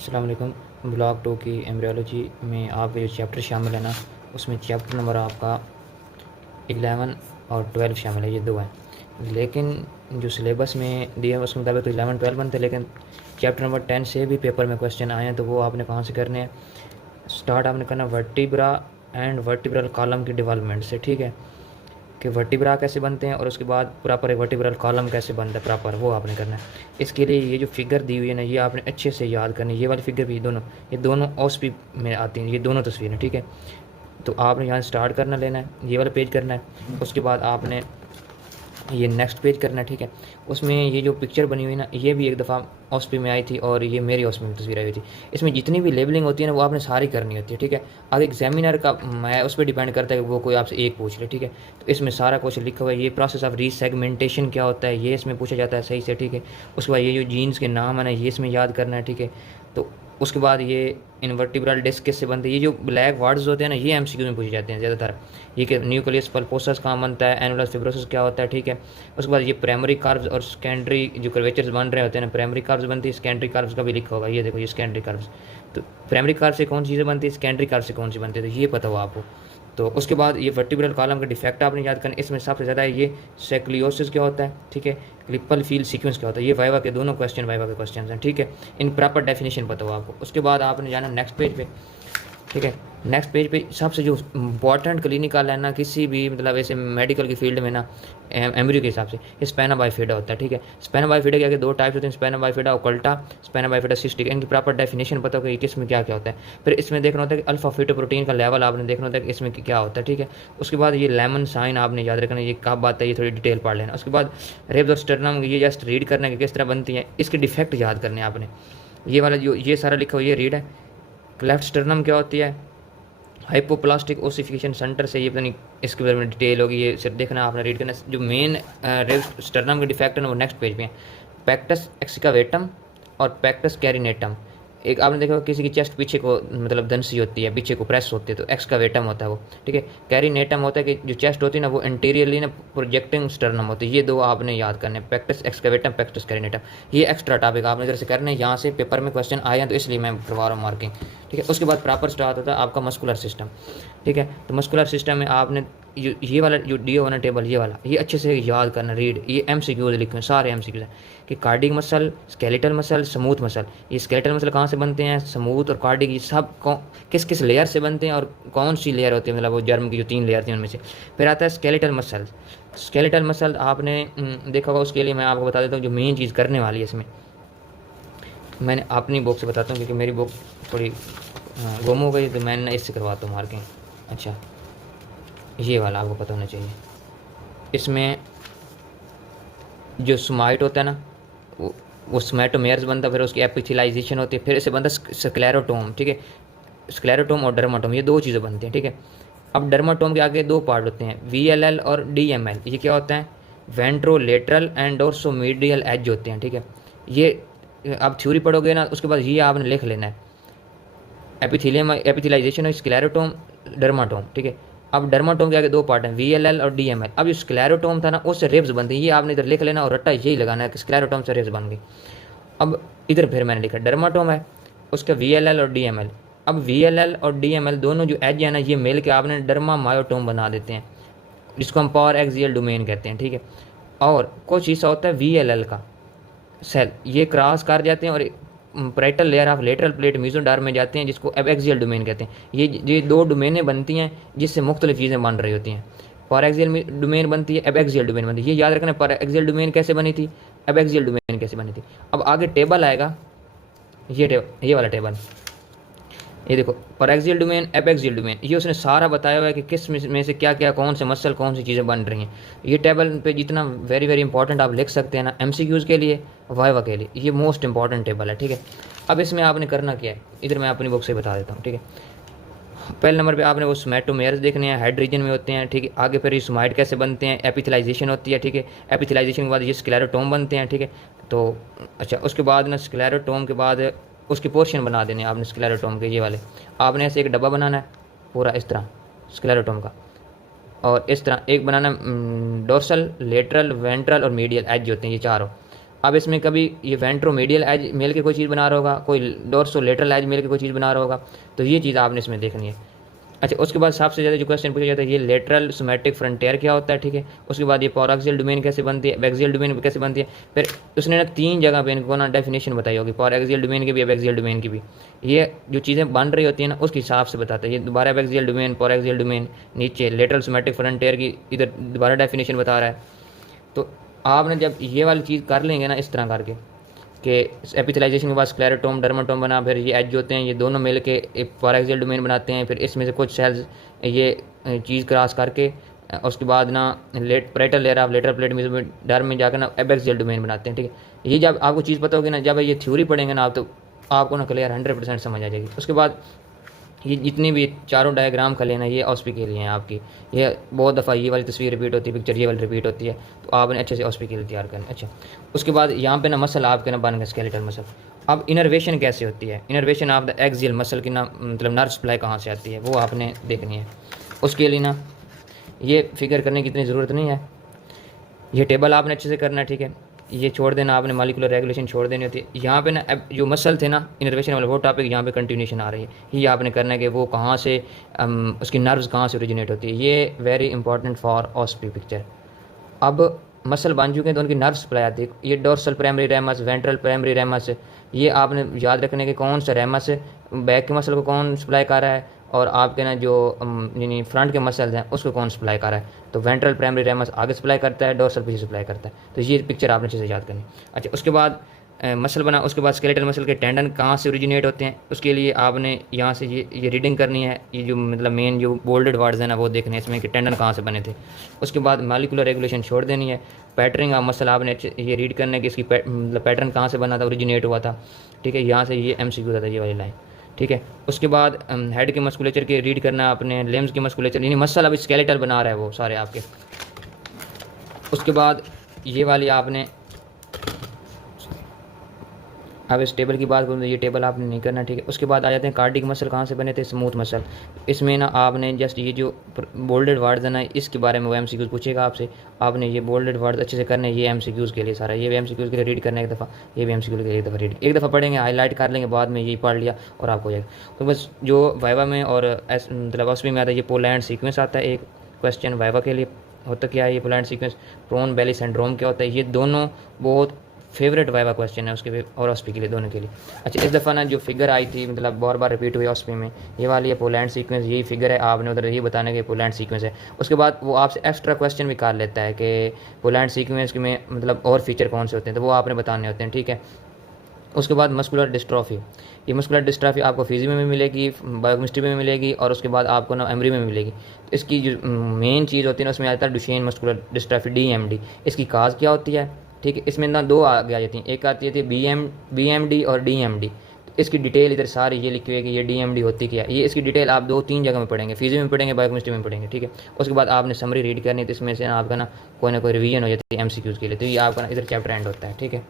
अस्सलाम वालेकुम। ब्लॉक 2 की एम्ब्रियोलॉजी में आपके जो चैप्टर शामिल है ना, उसमें चैप्टर नंबर आपका 11 और 12 शामिल है, ये 2 हैं। लेकिन जो सिलेबस में दिया है उसके मुताबिक तो 11-12 बनते हैं, लेकिन चैप्टर नंबर 10 से भी पेपर में क्वेश्चन आए हैं। तो वो आपने कहाँ से करने हैं? स्टार्ट आपने करना वर्टिब्रा एंड वर्टिब्रल कॉलम की डेवलपमेंट से, ठीक है, कि वर्टिब्रा कैसे बनते हैं और उसके बाद प्रॉपर एक वर्टिब्रल कॉलम कैसे बनता है प्रॉपर, वो आपने करना है। इसके लिए ये जो फिगर दी हुई है ना, ये आपने अच्छे से याद करनी है। ये वाली फिगर भी, ये दोनों OSP में आती हैं, ये दोनों तस्वीरें, ठीक है। तो आपने यहाँ स्टार्ट करना लेना है, ये वाला पेज करना है। उसके बाद आपने ये नेक्स्ट पेज करना है, ठीक है। उसमें ये जो पिक्चर बनी हुई ना, ये भी एक दफ़ा OSP में आई थी और ये मेरी OSP में तस्वीर आई हुई थी। इसमें जितनी भी लेबलिंग होती है ना, वो आपने सारी करनी होती है, ठीक है। आगे एग्जामिनर का मैं उस पर डिपेंड करता है कि वो कोई आपसे एक पूछ ले, ठीक है। तो इसमें सारा क्वेश्चन लिखा हुआ है। ये प्रोसेस ऑफ रीसेगमेंटेशन क्या होता है, ये इसमें पूछा जाता है सही से, ठीक है। उसके बाद ये जो जीन्स के नाम है ना, ये इसमें याद करना है, ठीक है। तो उसके बाद ये इनवर्टिब्रल डिस्क किससे बनती है, ये जो ब्लैक वर्ड्स होते हैं ना, ये MCQ में पूछे जाते हैं ज़्यादातर। ये कि न्यूक्लियस पल्पोसस कहाँ बनता है, एनुलस फिब्रोसिस क्या होता है, ठीक है। उसके बाद ये प्राइमरी कर्व्स और सेकेंडरी जो कर्वेचर्स बन रहे होते हैं ना, प्राइमरी कर्व्स बनती है, सेकेंडरी कर्व्स का भी लिखा होगा, ये देखो ये सेकेंडरी कर्व्स। तो प्राइमरी कर्व से कौन सी चीज़ें बनती है, सेकेंडरी कर्व से कौन सी बनती है, तो ये पता हो आपको। तो उसके बाद ये वर्टिब्रल कॉलम का डिफेक्ट आपने याद करना। इसमें सबसे ज़्यादा है ये सेक्लियोसिस क्या होता है, ठीक है, क्लिपल फील सीक्वेंस क्या होता है। ये वाइवा के दोनों क्वेश्चन वाइवा के क्वेश्चन हैं, ठीक है। इन प्रॉपर डेफिनेशन पता हो आपको। उसके बाद आपने जाना नेक्स्ट पेज पे, ठीक है। नेक्स्ट पेज पे सबसे जो इम्पॉर्टेंट क्लिनिकल है ना, किसी भी मतलब ऐसे मेडिकल की फील्ड में ना, एमरी के हिसाब से स्पेना बाइफिडा होता है, ठीक है। स्पेना बाइफिडा के आगे 2 टाइप्स होते हैं, स्पेना बाइफिडा ओकल्टा, स्पेना बाइफिडा सिस्टिक। इनकी प्रॉपर डेफिनेशन पता हो कि किस में क्या क्या होता है। फिर इसमें देखना होता है कि अल्फा फिटोप्रोटीन का लेवल आपने देखना होता है कि इसमें क्या होता है, ठीक है। उसके बाद ये लेमन साइन आपने याद रखना, ये कब आता है, ये थोड़ी डिटेल पढ़ लेना। उसके बाद रेब्स और स्टर्नम, ये जस्ट रीड करना है कि किस तरह बनती है। इसके डिफेक्ट याद करने आपने। ये वाला जो ये सारा लिखा हुआ ये रीड है। क्लेफ्ट स्टर्नम क्या होती है, हाइपोप्लास्टिक ओसिफिकेशन सेंटर से, ये पता नहीं इसके बारे में डिटेल होगी, ये सिर्फ देखना आपने रीड करना। जो मेन स्टर्नम के डिफेक्ट है ना, वो नेक्स्ट पेज पे है। पैक्टस एक्सिकावेटम और पैक्टस कैरिनेटम। एक आपने देखा किसी की चेस्ट पीछे को मतलब धनसी होती है, पीछे को प्रेस होती है, तो एक्सकावेटम होता है वो, ठीक है। कैरिनेटम होता है कि जो चेस्ट होती है ना, वो इंटीरियरली ना प्रोजेक्टिंग स्टर्नम होती है। ये 2 आपने याद करने, पैक्टस एक्सकावेटम, पैक्टस कैरिनेटम। ये एक्स्ट्रा टॉपिक आपने इधर से करने, यहाँ से पेपर में क्वेश्चन आए हैं तो इसलिए मैं करवा रहा हूँ मार्किंग, ठीक है। उसके बाद प्रॉपर स्टार्ट होता है आपका मस्कुलर सिस्टम, ठीक है। तो मस्कुलर सिस्टम में आपने ये वाला जो डी होना टेबल, ये वाला ये अच्छे से याद करना, रीड। ये MCQ लिखे सारे MCQ हैं कि cardiac muscle, skeletal muscle, smooth muscle. ये स्केलेटल मसल कहाँ से बनते हैं, स्मूथ और कार्डिक, ये सब किस किस लेयर से बनते हैं और कौन सी लेयर होती है, मतलब वो जर्म की जो 3 लेयर थी उनमें से। फिर आता है स्केलेटल मसल। स्केलेटल मसल आपने देखा होगा, उसके लिए मैं आपको बता देता हूँ जो मेन चीज़ करने वाली है इसमें। मैंने अपनी बुक से बताता हूँ क्योंकि मेरी बुक थोड़ी गुम हो गई, तो मैंने इससे करवाता हूँ मार्किंग। अच्छा, ये वाला आपको पता होना चाहिए। इसमें जो सुमाइट होता है ना, वो स्मेटोमेयर्स बनता है, फिर उसकी एपिथिलाइजेशन होती है, फिर इसे बनता है स्क्लेरोटोम, ठीक है। स्क्लेरोटोम और डर्माटोम, ये 2 चीज़ें बनती हैं, ठीक है। अब डर्माटोम के आगे 2 पार्ट होते हैं, VLL और DML। ये क्या होता है, वेंट्रोलेटरल एंड डोर्सोमीडियल एज होते हैं, ठीक है। ये आप थ्योरी पढ़ोगे ना, उसके बाद ये आपने लिख लेना है, एपिथीलियम एपिथिलाइजेशन और स्क्लेरोटोम, डर्माटोम, ठीक है। अब डर्माटोम के आगे 2 पार्ट हैं, VLL और DML। अब जो स्क्लेरोटोम था ना, उससे रिब्स बनती है, ये आपने इधर लिख लेना और रट्टा यही लगाना है कि स्क्लेरोटोम से रिब्स बन गई। अब इधर फिर मैंने लिखा डर्माटोम है, उसका VLL और DML। अब VLL और DML दोनों जो एज है ना, ये मिल के आपने डर्मा मायोटोम बना देते हैं, जिसको हम पावर एक्सियल डोमेन कहते हैं, ठीक है। और कुछ हिस्सा होता है VLL का सेल, ये क्रॉस कर जाते हैं और parietal layer of lateral plate mesoderm में जाते हैं, जिसको अब एक्सियल डोमेन कहते हैं। ये 2 डोमेनें बनती हैं जिससे मुख्तलिफ चीज़ें बन रही होती हैं। पर एक्सियल डोमेन बनती है, अब एक्सियल डोमेन बनती है। ये याद रखना, पर एक्सियल डोमेन कैसे बनी थी, अब एक्सियल डोमेन कैसे बनी थी। अब आगे टेबल आएगा, ये वाला टेबल, ये देखो, पर एक्सियल डोमेन, अब एक्सियल डोमेन, ये उसने सारा बताया हुआ है कि किस में से क्या क्या, कौन से मसल, कौन सी चीज़ें बन रही हैं। ये टेबल पे जितना वेरी वेरी इंपॉर्टेंट आप लिख सकते हैं ना, MCQs के लिए, वाइवा के लिए, ये मोस्ट इंपॉर्टेंट टेबल है, ठीक है। अब इसमें आपने करना क्या है, इधर मैं अपनी बुक से बता देता हूँ, ठीक है। पहले नंबर पे आपने वो स्मेटोमेयर्स देखने हैं, हेड रीजन में होते हैं, ठीक है। आगे फिर ये सुमाइट कैसे बनते हैं, एपिथिलाइजेशन होती है, ठीक है। एपिथिलाइजेशन के बाद ये स्क्लेरोटोम बनते हैं, ठीक है। तो अच्छा, उसके बाद ना स्क्लेरोटोम के बाद उसके पोर्शन बना देने आपने स्क्लेरोटोम के, ये वाले आपने ऐसे एक डब्बा बनाना है पूरा इस तरह स्क्लेरोटोम का, और इस तरह एक बनाना डोर्सल, लेटरल, वेंट्रल और मीडियल एज होते हैं ये चारों। अब इसमें कभी ये वेंट्रोमीडियल एज मेल के कोई चीज़ बना रहा होगा, कोई डोर्सोलेटरल एज मेल के कोई चीज़ बना रहा होगा, तो ये चीज़ आपने इसमें देखनी है। अच्छा, उसके बाद सबसे ज़्यादा जो क्वेश्चन पूछा जाता है ये लेटरल सोमैटिक फ्रंटियर क्या होता है, ठीक है। उसके बाद ये पॉरक्सियल डोमेन कैसे बनती है, बैक्सियल डोमेन कैसे बनती है। फिर उसने ना 3 जगह पे इनको ना डेफिनेशन बताई होगी, पॉरक्सियल डोमेन की भी, बैक्सियल डोमेन की भी। ये जो चीज़ें बन रही होती हैं ना उसके हिसाब से बताता है। ये दोबारा बैक्सियल डोमेन, पॉरक्सियल डोमेन, नीचे लेटरल सोमैटिक फ्रंटियर की इधर दोबारा डेफिनेशन बता रहा है। तो आपने जब ये वाली चीज़ कर लेंगे ना इस तरह करके कि एपिथेलाइजेशन के बाद स्क्लेरोटोम, डर्माटोम बना, फिर ये एज होते हैं, ये दोनों मिल के एक पॉरक्सियल डोमेन बनाते हैं। फिर इसमें से कुछ सेल्स ये चीज़ क्रॉस करके उसके बाद ना परेटल लेयर ऑफ लेटरल प्लेट में डर में जाकर ना एबैक्सियल डोमेन बनाते हैं, ठीक है। ये जब आपको चीज़ पता होगी ना, जब ये थ्योरी पढ़ेंगे ना आप, तो आपको ना क्लियर 100% समझ आ जाएगी। उसके बाद ये जितनी भी चारों डायग्राम खले ना ये ऑस्पी के लिए हैं आपकी। ये बहुत दफ़ा ये वाली तस्वीर रिपीट होती है, पिक्चर ये वाली रिपीट होती है, तो आपने अच्छे से ऑस्पी के लिए तैयार करना। अच्छा, उसके बाद यहाँ पे ना मसल आपके ना बन गए स्केलेटल मसल। अब इनर्वेशन कैसे होती है, innervation of the axial muscle की ना मतलब नर्व सप्लाई कहाँ से आती है वो आपने देखनी है। उसके लिए ना ये फिगर करने की इतनी ज़रूरत नहीं है, ये टेबल आपने अच्छे से करना है, ठीक है। ये छोड़ देना आपने, मॉलिक्यूलर रेगुलेशन छोड़ देनी होती है। यहाँ पे ना अब जो मसल थे ना इनर्वेशन वाले वो टॉपिक यहाँ पे कंटिन्यूशन आ रही है। ये आपने करना है कि वो कहाँ से उसकी नर्व्स कहाँ से ओरिजिनेट होती है। ये वेरी इंपॉर्टेंट फॉर ऑस्पी पिक्चर। अब मसल बन चुके हैं तो उनकी नर्व सप्लाई आती है। ये dorsal primary ramus, ventral primary ramus, ये आपने याद रखने के कौन सा रेमस बैक के मसल को कौन सप्लाई कर रहा है, और आपके ना जो यानी फ्रंट के मसल्स हैं उसको कौन सप्लाई कर रहा है। तो वेंट्रल प्राइमरी रेमस आगे सप्लाई करता है, डोर्सल पीछे सप्लाई करता है। तो ये पिक्चर आपने अच्छे से याद करनी। अच्छा, उसके बाद मसल बना, उसके बाद स्केलेटल मसल के टेंडन कहाँ से ओरिजिनेट होते हैं, उसके लिए आपने यहाँ से ये रीडिंग करनी है। ये जो मतलब मेन जो बोल्डेड वर्ड्स हैं ना वो देखने हैं इसमें कि टेंडन कहाँ से बने थे। उसके बाद मॉलिक्यूलर रेगुलेशन छोड़ देनी है। पैटर्निंग ऑफ मसल आपने ये रीड करना है कि इसकी मतलब पैटर्न कहाँ से बना था, ओरिजिनेट हुआ था, ठीक है। यहाँ से ये MCQ था, ये वाली लाइन, ठीक है। उसके बाद हेड के मस्कुलेचर के रीड करना है आपने, लिम्स के मस्कुलेचर, यानी मसल अब स्केलेटल बना रहा है वो सारे आपके। उसके बाद ये वाली आपने, अब इस टेबल की बात करूँ तो ये टेबल आपने नहीं करना, ठीक है। उसके बाद आ जाते हैं कार्डिक मसल कहाँ से बने थे, स्मूथ मसल। इसमें ना आपने जस्ट ये जो बोल्डेड वर्ड्स है ना इसके बारे में वो MCQs पूछेगा आपसे, आपने ये बोल्डेड वर्ड्स अच्छे से करने, ये MCQs के लिए सारा, ये भी MCQs के लिए रीड करना एक दफ़ा, ये भी MCQ के लिए एक दफ़ा रीड, एक दफ़ा पढ़ेंगे, हाईलाइट कर लेंगे, बाद में यही पढ़ लिया और आपको हो जाएगा। तो बस जो वाइवा में और मतलब ऑस्पी में आता है ये पोलैंड सीक्वेंस आता है एक क्वेश्चन वाइवा के लिए होता क्या है ये पोलैंड सीक्वेंस, प्रोन बेली सिंड्रोम क्या होता है, ये दोनों बहुत फेवरेट वाइवा क्वेश्चन है उसके और ऑस्पी के लिए दोनों के लिए। अच्छा, इस दफ़ा ना जो फिगर आई थी मतलब बार बार रिपीट हुई ऑस्पी में, ये वाली है पोलैंड सीक्वेंस, यही फिगर है, आपने उधर यही बताने के पोलैंड सीक्वेंस है। उसके बाद वो आपसे एक्स्ट्रा क्वेश्चन भी कर लेता है कि पोलैंड सीक्वेंस में मतलब और फीचर कौन से होते हैं, तो वो आपने बताने होते हैं, ठीक है। उसके बाद मस्कुलर डिस्ट्रॉफी, ये मस्कुलर डिस्ट्रॉफी आपको फिजियो में मिलेगी, बायोकेमिस्ट्री में मिलेगी, और उसके बाद आपको ना एमरी में मिलेगी। तो इसकी जो मेन चीज़ होती है ना उसमें आता है डुशेन मस्कुलर डिस्ट्रॉफी, DMD। इसकी काज क्या होती है, ठीक है। इसमें ना 2 आगे आ जाती हैं, एक आती है BMD और DMD। तो इसकी डिटेल इधर सारी ये लिखी हुई है कि ये DMD होती क्या है, ये इसकी डिटेल आप 2-3 जगह में पढ़ेंगे, फिजियो में पढ़ेंगे, बायोकेमिस्ट्री में पढ़ेंगे, ठीक है। उसके बाद आपने समरी रीड करनी है, तो इसमें से आपका ना कोई रिवीजन हो जाती है MCQs के लिए। तो ये आपका ना इधर चैप्टर एंड होता है, ठीक है।